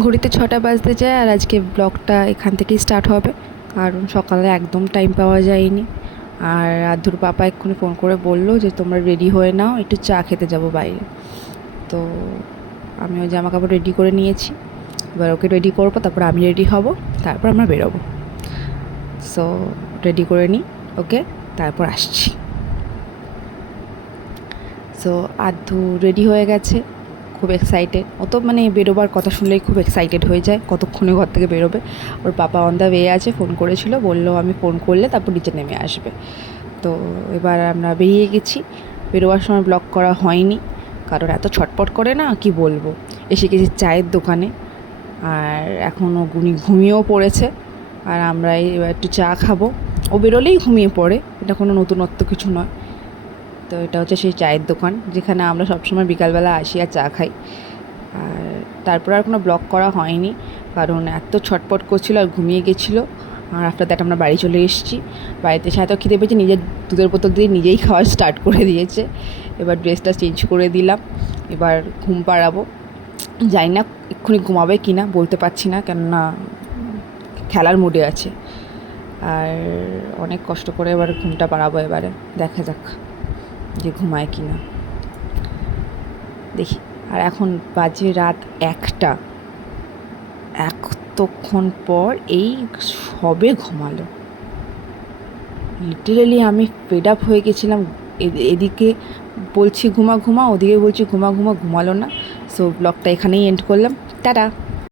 ঘড়িতে 6টা বাজতে যায় আর আজকে ব্লগটা এখান থেকেই স্টার্ট হবে, কারণ সকালে একদম টাইম পাওয়া যায়নি। আর আদ্ধুর পাপা এক্ষুনি ফোন করে বললো যে তোমরা রেডি হয়ে নাও, একটু চা খেতে যাব বাইরে। তো আমি ওই জামা কাপড় রেডি করে নিয়েছি, এবার ওকে রেডি করবো, তারপর আমি রেডি হব, তারপর আমরা বেরোবো। সো রেডি করে নিই ওকে, তারপর আসছি। সো আদ্ধু রেডি হয়ে গেছে, খুব এক্সাইটেড। ও তো মানে বেরোবার কথা শুনলেই খুব এক্সাইটেড হয়ে যায়, কতক্ষণে ঘর থেকে বেরোবে। ওর পাপা অন দ্য ওয়ে আছে, ফোন করেছিল, বললো আমি ফোন করলে তারপর নিচে নেমে আসবে। তো এবার আমরা বেরিয়ে গেছি। বেরোবার সময় ব্লগ করা হয়নি, কারণ এত ছটপট করে না, কি বলবো। এসে গেছি চায়ের দোকানে, আর এখনও ঘুমিয়েও পড়েছে। আর আমরা এবার একটু চা খাবো। ও বেরোলেই ঘুমিয়ে পড়ে, এটা কোনো নতুনত্ব কিছু নয়। তো এটা হচ্ছে সেই চায়ের দোকান যেখানে আমরা সবসময় বিকালবেলা আসি আর চা খাই। আর তারপর আর কোনো ব্লগ করা হয়নি, কারণ এত ছটপট করছিল আর ঘুমিয়ে গেছিলো। আর আফটার দ্যাট আমরা বাড়ি চলে এসেছি। বাড়িতে এসে এত খিদে পেয়েছে, নিজের দুধের বোতল দিয়ে নিজেই খাওয়া স্টার্ট করে দিয়েছে। এবার ড্রেসটা চেঞ্জ করে দিলাম, এবার ঘুম পাড়াবো। জানি না এক্ষুনি ঘুমাবে কি না, বলতে পারছি না, কেননা খেলার মুডে আছে। আর অনেক কষ্ট করে এবার ঘুমটা পাড়াবো, এবারে দেখা যাক যে ঘুমায় কি না, দেখি। আর এখন বাজে রাত 1টা, এতক্ষণ পর এই সবে ঘুমালো। লিটারেলি আমি ফেড আপ হয়ে গেছিলাম। এদিকে বলছি ঘুমা ঘুমা, ওদিকে বলছি ঘুমা ঘুমা, ঘুমালো না। সো ব্লগটা এখানেই এন্ড করলাম, টাটা।